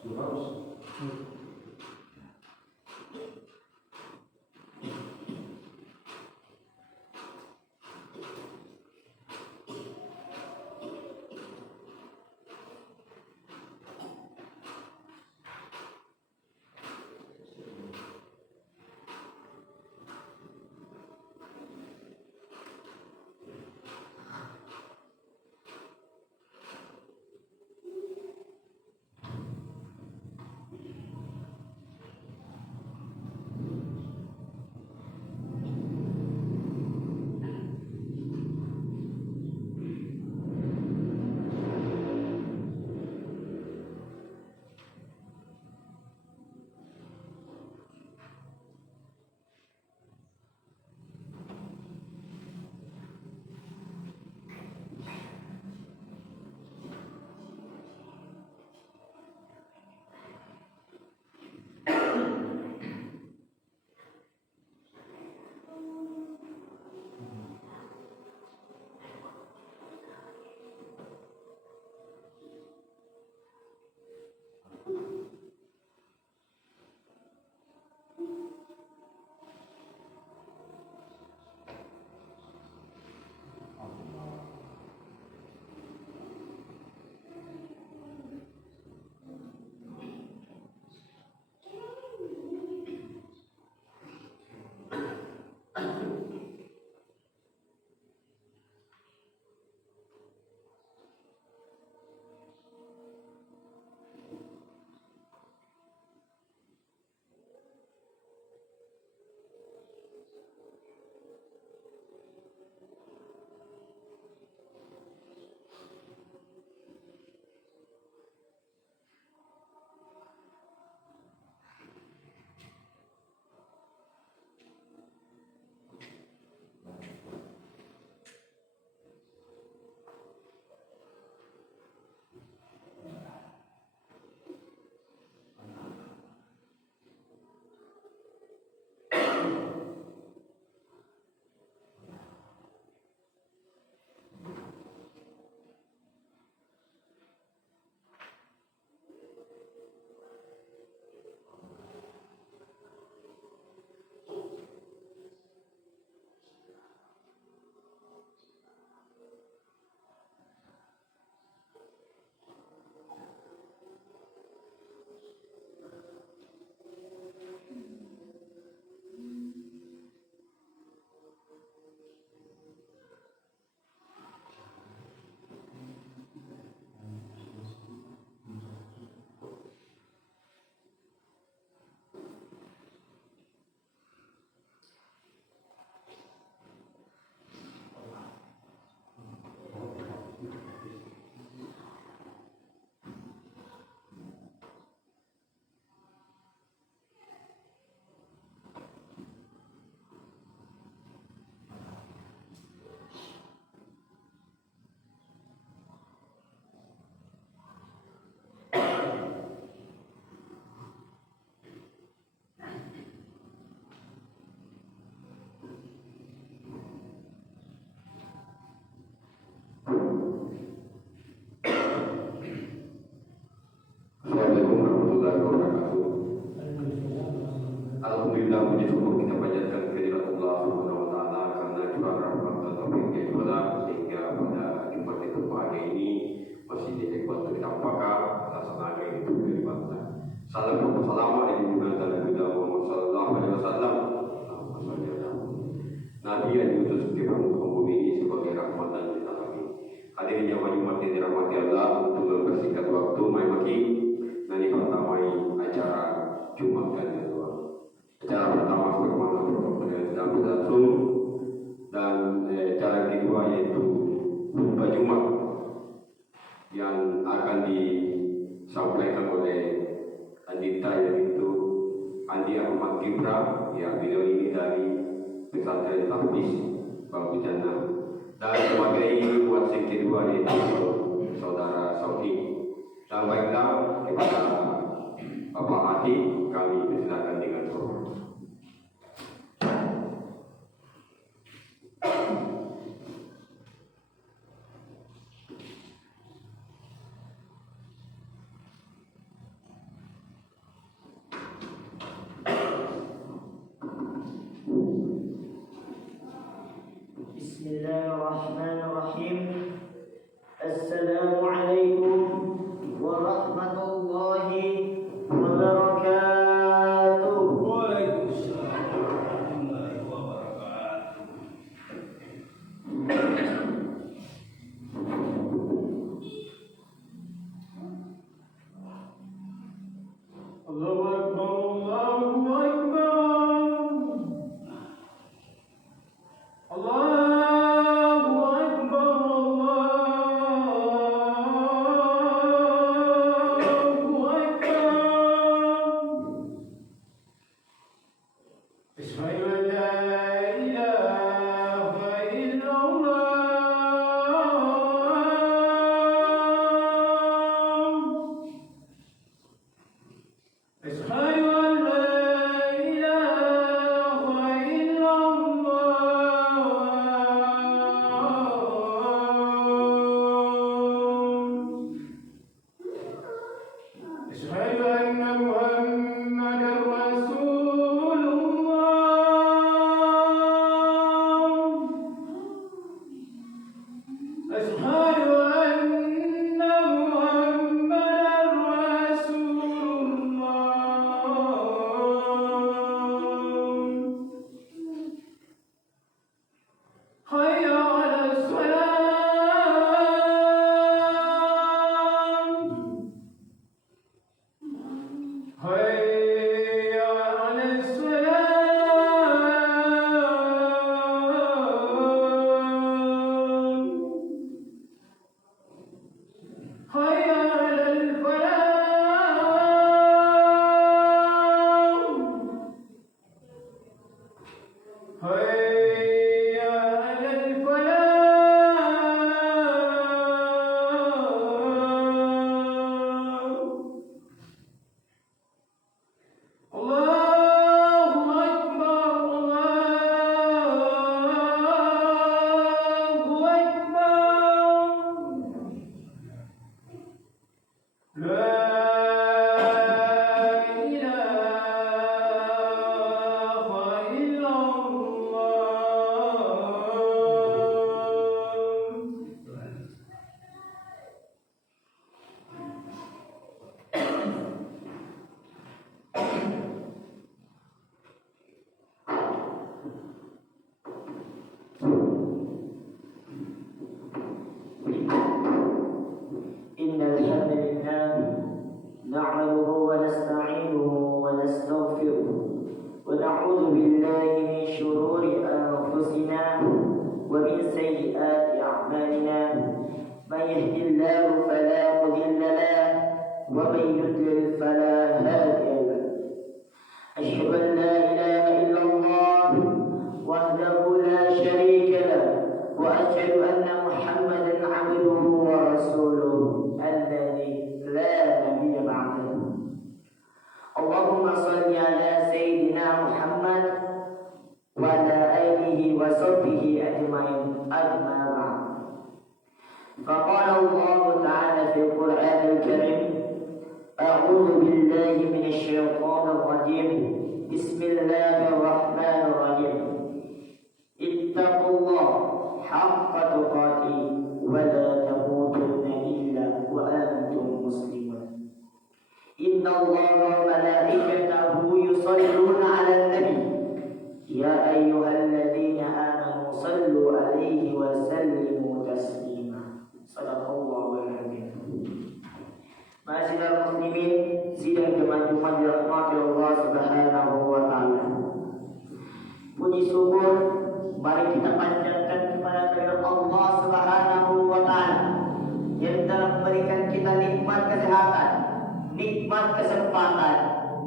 Harus. Assalamualaikum warahmatullahi wabarakatuh. Alhamdulillah, puji syukur kita panjatkan kehadirat Allah Subhanahu wa taala karena curah rahmat dan taufik sehingga pada Jumat yang berbahagia ini masih Ikhwatul Apakah laksanakan itu beribadah. Salam dan salam alaihi Muhammad sallallahu alaihi wasallam. Nabi yang diutus di muka bumi ini sebagai rahmatan lil alamin. Hadirin jamaah Jumat yang dirahmati Allah, untuk mempersingkat waktu maki nanti pertamai acara Jumat dan kedua. Acara pertama sebagaimana protokol yang sedang berlangsung, dan acara kedua yaitu khutbah Jumat yang akan disampaikan oleh Andita, yaitu Andi Ahmad Kibra. Ya, beliau ini dari pesantren Tahfiz Babu Jannah, dan sebagai wasit kedua yaitu saudara Saudi. Dan baiklah, kepada Bapak Adi kami persilakan dengan doa. ومن يضلل فلا هادي له. أشهد أن لا إله إلا الله وحده لا شريك له، وأشهد أن محمدا عبده ورسوله الذي لا نبي بعده. اللهم صل على سيدنا محمد وعلى آله وصحبه أجمعين. أما بعد، فقال الله تعالى في القرآن الكريم: أعوذ بالله من الشيطان الرجيم. بسم الله الرحمن الرحيم. اتقوا الله حق تقاته ولا تموتن إلا وأنتم مسلمون. إن الله وملائكته يصلون على النبي يا أيها الذين آمنوا صلوا عليه وسلموا تسليما. صدق الله العظيم. Ma'asyiral muslimin, sidang Jumat dirahmati Allah Subhanahu wa taala. Puji syukur mari kita panjatkan kepada Allah Subhanahu wa taala yang telah memberikan kita nikmat kesehatan, nikmat kesempatan,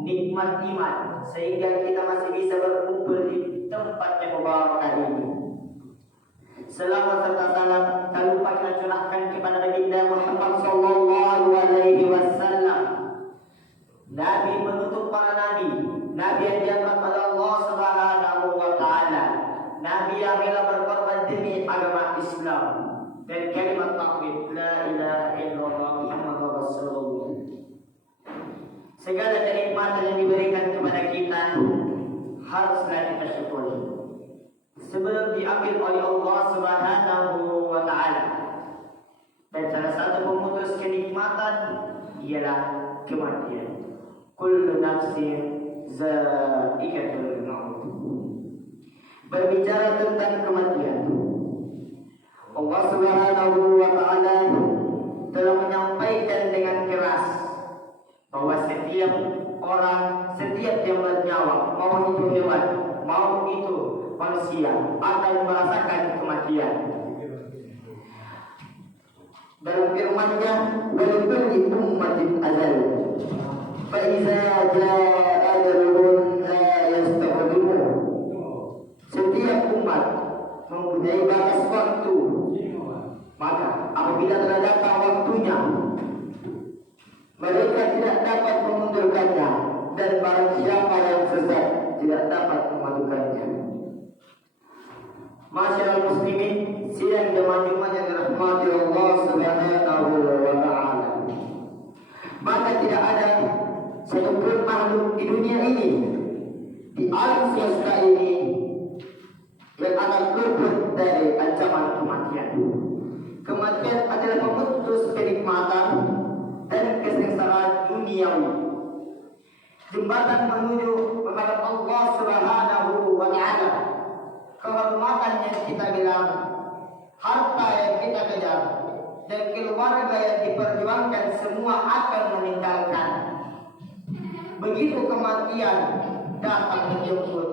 nikmat iman, sehingga kita masih bisa berkumpul di tempat yang mubarak ini. Selawat serta salam tak lupa kita curahkan kepada baginda Muhammad sallallahu alaihi wasallam, Nabi penutup para nabi, Nabi yang diangkat oleh Allah Subhanahu wa taala, Nabi yang rela berkorban demi agama Islam dan kalimat tauhid la ilaha illallah Muhammadur Rasulullah. Segala kenikmatan yang diberikan kepada kita haruslah kita syukuri sebelum diambil oleh Allah Subhanahu wa taala. Dan salah satu pemutus kenikmatan ialah kematian. Kullu nafsin za'iqatul maut. Berbicara tentang kematian, Allah Subhanahu wa taala telah menyampaikan dengan keras bahwa setiap orang, setiap yang bernyawa, mau itu hewan, mau itu manusia, akan merasakan kematian. Dalam firman-Nya, "Walikulli ummatin ajal, fa iza jaa ajaluhum la yastaqdimun." Setiap umat mempunyai batas waktu, maka apabila telah datang waktunya, mereka tidak dapat memundurkannya, dan barang siapa yang sesat tidak dapat memajukannya. Masyaallah muslimin, sidang jemaah Jumat yang dirahmati Allah Subhanahu wa taala. Maka tidak ada satupun makhluk di dunia ini, di alam semesta ini, yang akan luput dari ancaman kematian. Kematian adalah pemutus kenikmatan dan kesengsaraan duniawi, jembatan menuju kepada Allah Subhanahu wa taala. Kehormatan yang kita bilang, harta yang kita kejar, dan keluarga yang diperjuangkan semua akan meninggalkan. Begitu kematian datang menjemput,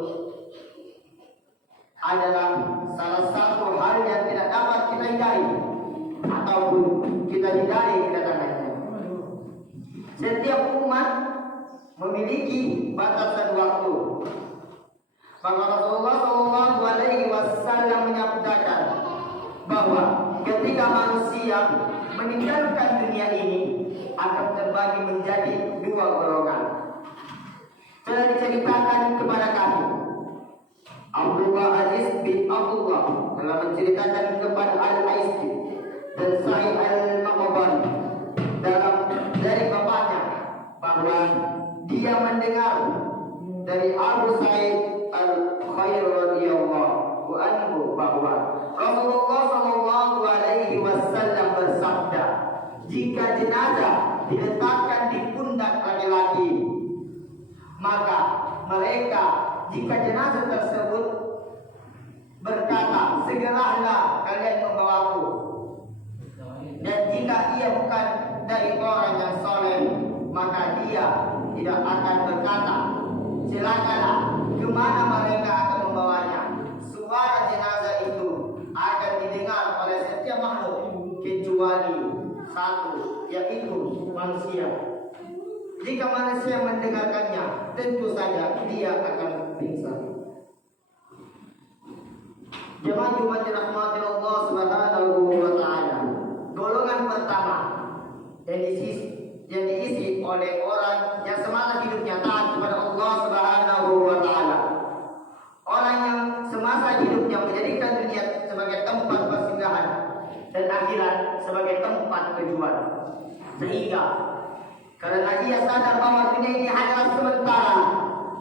adalah salah satu hal yang tidak dapat kita hindari ataupun kita hindari kedatangannya. Setiap umat memiliki batasan waktu. Maka Rasulullah sallallahu alaihi wasallam menyabdakan bahwa ketika manusia meninggalkan dunia ini akan terbagi menjadi dua golongan. Telah diceritakan kepada kami, Abdullah Aziz bin Abdullah telah menceritakan kepada Al-Aisy dan Sa'id Al-Maqbari dari bapaknya bahwa dia mendengar dari Abu Sa'id Al-Khair radhiyallahu anhu bahwa Rasulullah sallallahu alaihi wasallam bersabda, jika jenazah diletakkan di pundak laki-laki, maka mereka jika jenazah tersebut berkata, segeralah kalian membawaku, dan jika ia bukan dari orang yang soleh, maka dia tidak akan berkata, silakanlah, kemana mereka akan membawanya. Suara jenazah itu akan didengar oleh setiap makhluk kecuali satu, yaitu manusia. Jika manusia mendengarkannya, tentu saja dia akan pingsan. Jemaah Jumat dirahmati Allah Subhanahu wa taala. Golongan pertama yang diisi oleh orang yang semasa hidupnya taat kepada Allah Subhanahu wa taala. Orang yang semasa hidupnya menjadikan dunia sebagai tempat persinggahan dan akhirat sebagai tempat tujuan. Sehingga karena ia sadar bahwa dunia ini hanyalah sementara,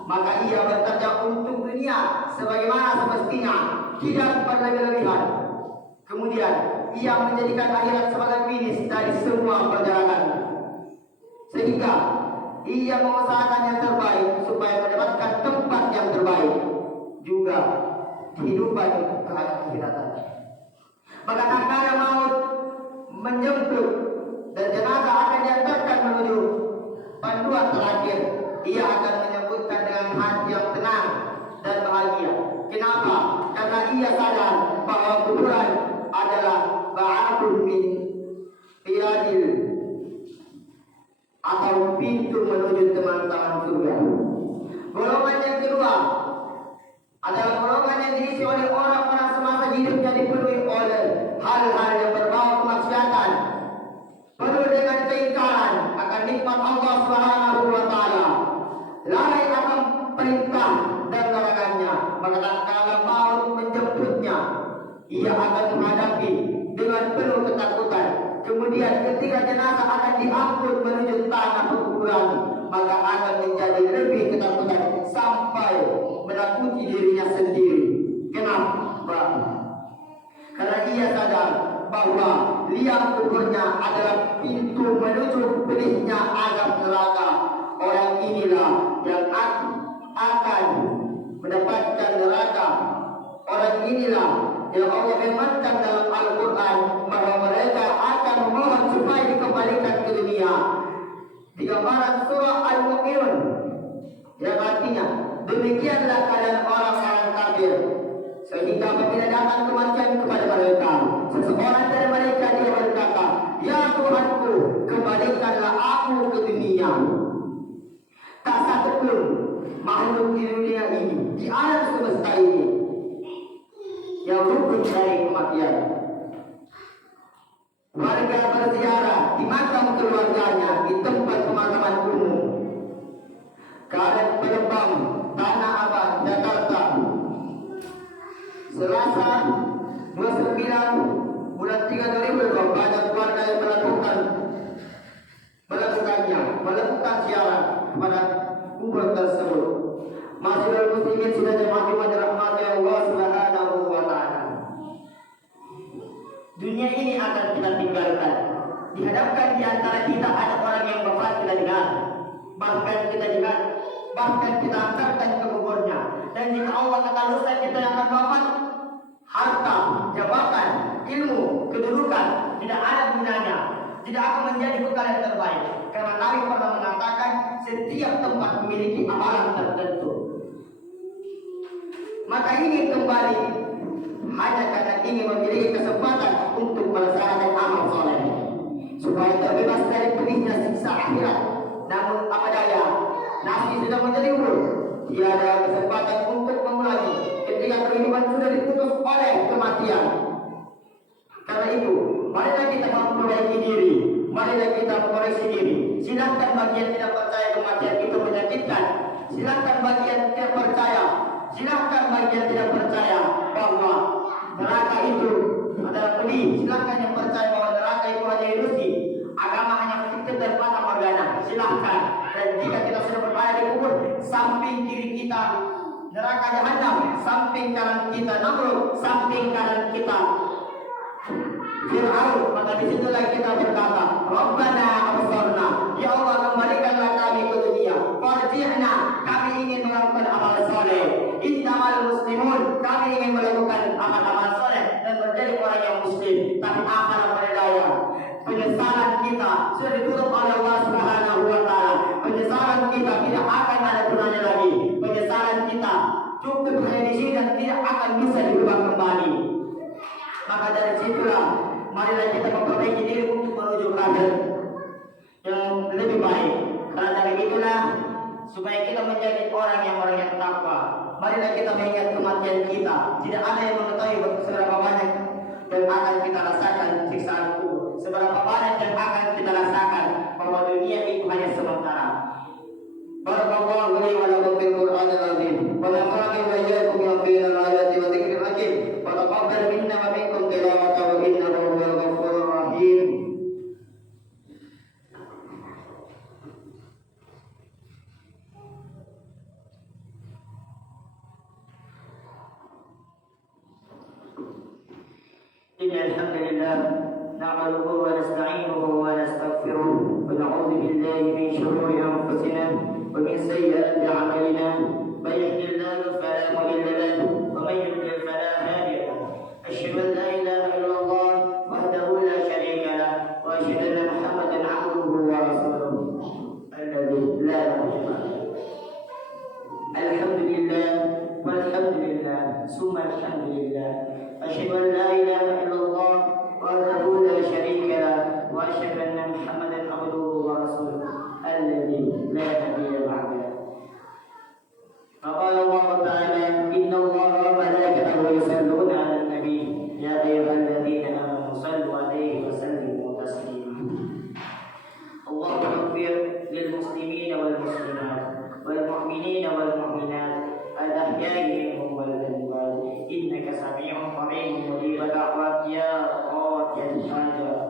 maka ia bekerja untuk dunia sebagaimana semestinya, tidak berlebih-lebihan. Kemudian ia menjadikan akhirat sebagai finish dari semua perjalanan, sehingga ia mengusahakan yang terbaik supaya mendapatkan tempat yang terbaik juga kehidupan keakhiratan. Maka tatkala maut menjemput dan jenazah akan diantarkan menuju panduan terakhir, ia akan menyebutkan dengan hati yang tenang dan bahagia. Kenapa? Karena ia sadar bahwa kuburan adalah ba'abun min riyadil, atau pintu menuju teman-teman surga. Golongan yang kedua adalah golongan yang diisi oleh orang-orang semasa hidupnya dipenuhi oleh hal-hal yang berbau kemaksiatan, penuh dengan keingkaran akan nikmat Allah Subhanahu wa taala, lalai akan perintah dan larangannya. Maka tatkala maut menjemputnya, ia akan menghadapi dengan penuh ketakutan. Kemudian ketika jenazah akan diangkut menuju tanah kuburan, maka akan menjadi lebih ketakutan sampai menakuti dirinya sendiri. Kenapa? Karena ia sadar bahwa liang kuburnya adalah pintu menuju pedihnya azab neraka. Orang inilah yang akan mendapatkan neraka. Orang inilah yang Allah firmankan dalam Al-Quran bahwa mereka akan memohon supaya dikembalikan ke dunia. Di gambaran surah Al-Mu'minun yang artinya demikianlah keadaan orang-orang kafir, sehingga apabila datang kematian kepada mereka, seseorang dari mereka dia berkata, "Ya Tuhanku, kembalikanlah aku ke dunia." Tak satu pun makhluk di dunia ini, di alam semesta ini, yang luput dari kematian. Warga berziarah di makam keluarganya di tempat pemakaman umum Karet Pelembang, Tanah Abang, Jakarta, Selasa 29 bulan 3 2020. Banyak keluarga yang melakukan ziarah kepada kubur tersebut. Masyarakat muslimin sudah jemaah dirahmati Allah Subhanahu wa taala. Dunia ini akan kita tinggalkan. Dihadapkan di antara kita ada orang yang wafat kita dengar, bahkan kita antarkan ke kuburnya. Dan jika Allah kata lusa kita yang akan wafat, harta, jabatan, ilmu, kedudukan tidak ada gunanya, tidak akan menjadi bekal yang terbaik. Karena Nabi pernah mengatakan setiap tempat memiliki amalan tertentu. Maka ingin kembali hanya karena ingin memiliki kesempatan untuk melaksanakan amal soleh supaya terbebas dari pedihnya siksa akhirat. Namun apa daya, nafsi sudah menjadi urut, tiada kesempatan untuk mengulangi ketika kehidupan sudah diputus oleh kematian. Karena itu, marilah kita memperbaiki diri, marilah kita mengoreksi diri. Silahkan bagi yang tidak percaya kematian itu menyakitkan, silahkan bagi yang tidak percaya, silahkan bagi yang tidak percaya bahwa neraka itu adalah pedih, silahkan yang percaya bahwa neraka itu hanya ilusi, agama hanya fiktif dan fata morgana, silahkan. Dan jika kita sudah berada di kubur, samping kiri kita neraka jahanam, samping kanan kita Namrud, samping kanan kita Fir'aun, maka disitulah kita berkata, Rabbana absarna, ya Allah kembalikanlah kami ke dunia, farji'na, kami ingin melakukan amal soleh, innamal muslimun, kami ingin melakukan amal soleh dan menjadi orang yang muslim. Tapi akan pada daya, penyesalan kita sudah ditutup oleh Allah Subhanahu wa taala. Penyesalan kita tidak akan ada gunanya lagi. Penyesalan kita cukup hanya di sini dan tidak akan bisa diubah kembali. Maka dari situlah marilah kita memperbaiki diri untuk menuju kader yang lebih baik. Karena dari supaya kita menjadi orang yang takwa. Marilah kita mengingat kematian kita. Tidak ada yang mengetahui seberapa banyak dan akan kita rasakan siksaan kubur. Seberapa banyak yang akan kita rasakan bahwa dunia itu hanya sementara. Barakallahu li wa lakum fil Qur'anil azim. Wa nafa'ani wa iyyakum bima fihi min ayati wa dzikril hakim. Wa taqabbal minna wa minkum tilawatahu innahu huwal ghafurur rahim. Innal hamdalillah nahmaduhu wa nasta'inuhu wa nastaghfiruh wa na'udzu billahi min shururi anfusina wa min sayyiati a'malina. Man yahdihillahu fala mudilla lahu wa man yudlil fala hadiya lahu. Asyhadu an la ilaha illallah wahdahu la syarika lahu wa asyhadu anna Muhammadan 'abduhu wa rasuluh alladzi la ilaha illa. Alhamdulillah walhamdulillah summa alhamdulillah. أشهد أن لا إله إلا الله وحده لا شريك له وأشهد أن محمدا عبده ورسوله الذي لا نبي بعده. فقال الله تعالى إن الله وملائكته يصلون على النبي يا أيها الذين آمنوا صلوا عليه وسلموا تسليما. اللهم اغفر للمسلمين والمسلمات والمؤمنين والمؤمنات الأحياء منهم والأموات إنك سميع قريب مجيب دعوات يا قاضي الحاجات.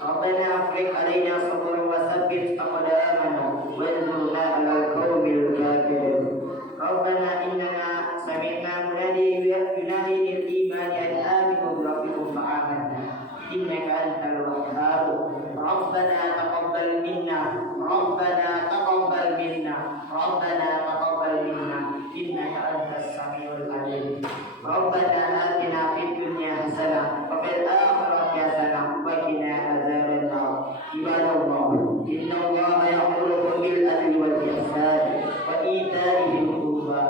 ربنا أفرغ علينا صبرا وثبت أقدامنا وانصرنا على القوم الكافرين. ربنا إننا سمعنا منادي ينادي للإيمان أن آمنوا بربكم فآمنا إنك أنت الوهاب. ربنا تقبل منا ربنا تقبل منا ربنا تقبل منا إنك أنت السميع العليم. ربنا آتنا في الدنيا حسنة وفي الآخرة حسنة وقنا عذاب النار. عباد الله إن الله يأمركم بالعدل والإحسان وإيتاء ذي القربى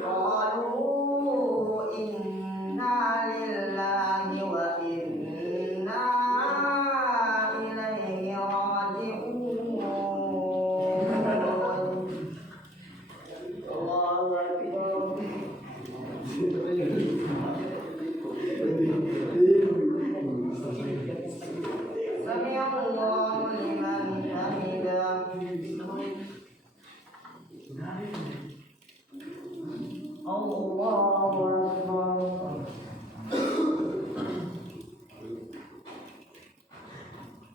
قالوا إنا لله وإنا إليه راجعون. الله أكبر. سمع الله لمن حمده. الله أكبر.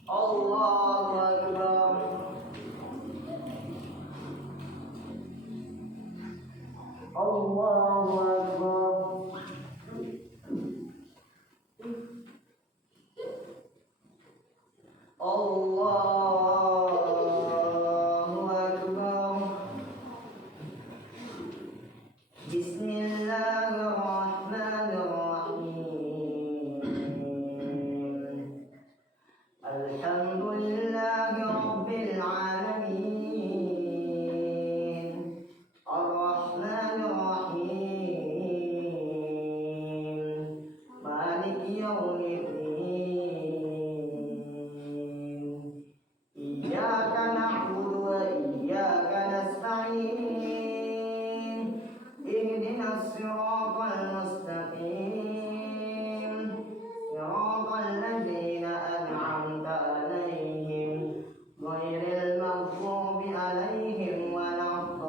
الله أكبر. الله أكبر. الله أكبر. بسم الله الرحمن الرحيم. الحمد لله رب العالمين. الرحمن الرحيم. مالك يوم الدين. إياك نعبد وإياك نستعين. اهدنا الصراط المستقيم. صراط الذين أنعمت عليهم غير المغضوب عليهم ولا الضالين.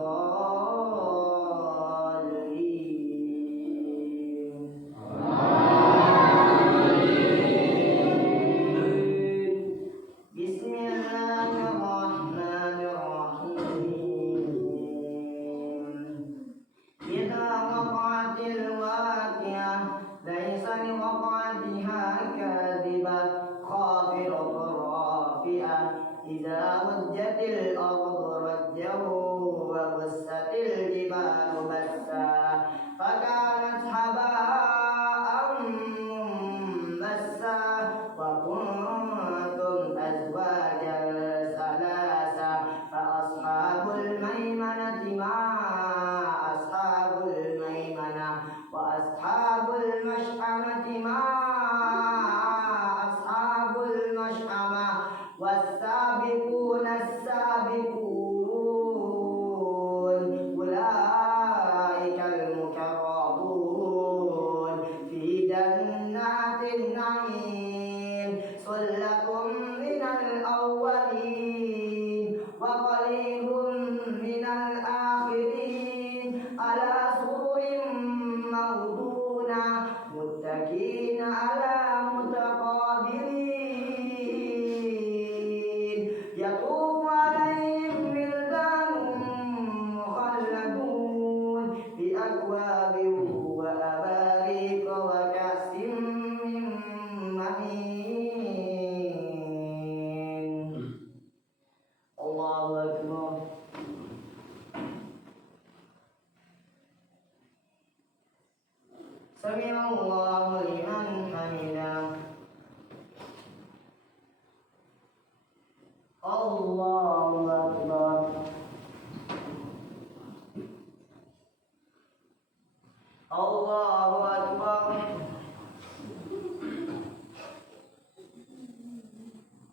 بسم الله الرحمن الرحيم. إذا وقعت الواقعة ليس لوقعتها كاذبة خافضة رافعة. إذا رجت الأرض رجا وبست الجبال بسا فكانت هباء منبثا وكنتم أزواجا ثلاثا فأصحاب الميمنة ما أصحاب الميمنة وأصحاب المشأمة ما أصحاب المشأمة والسابقون السابقون أولئك المقربون في جنات النعيم. ثلة من الأولين وقليل من الآخرين على سرر موضونة متكئين على متقابلين. يطوف عليهم ولدان مخلدون بأكواب وأباريق وكأس من معين. الله أكبر. سمع الله لمن حمده. الله أكبر. الله أكبر.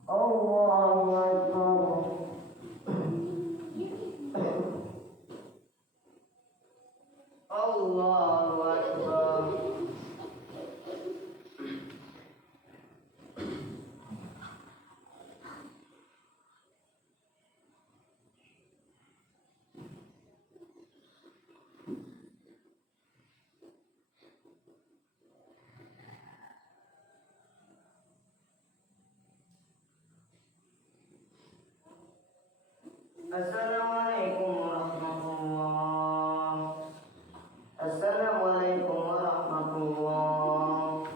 الله أكبر. الله أكبر. Assalamualaikum warahmatullahi. Assalamualaikum warahmatullahi.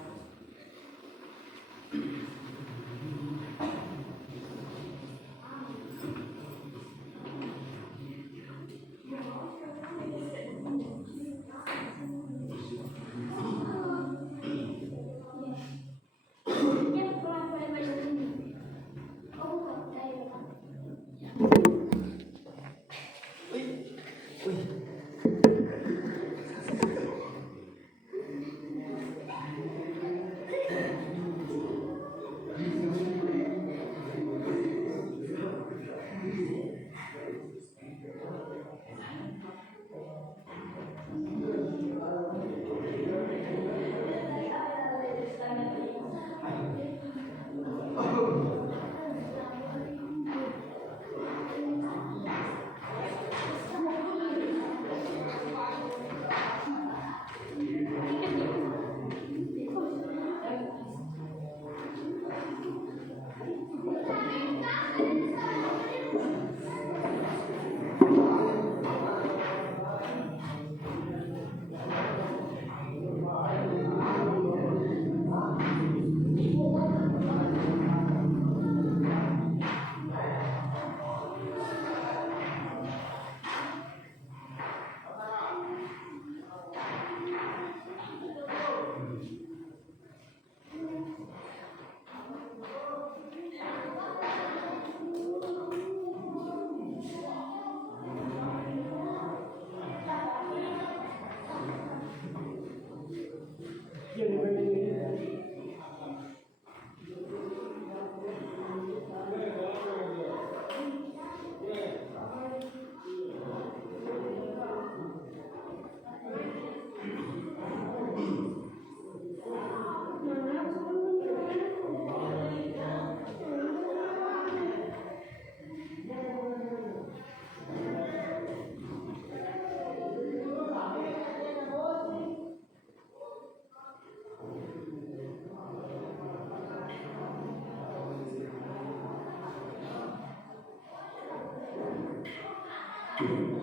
Thank you.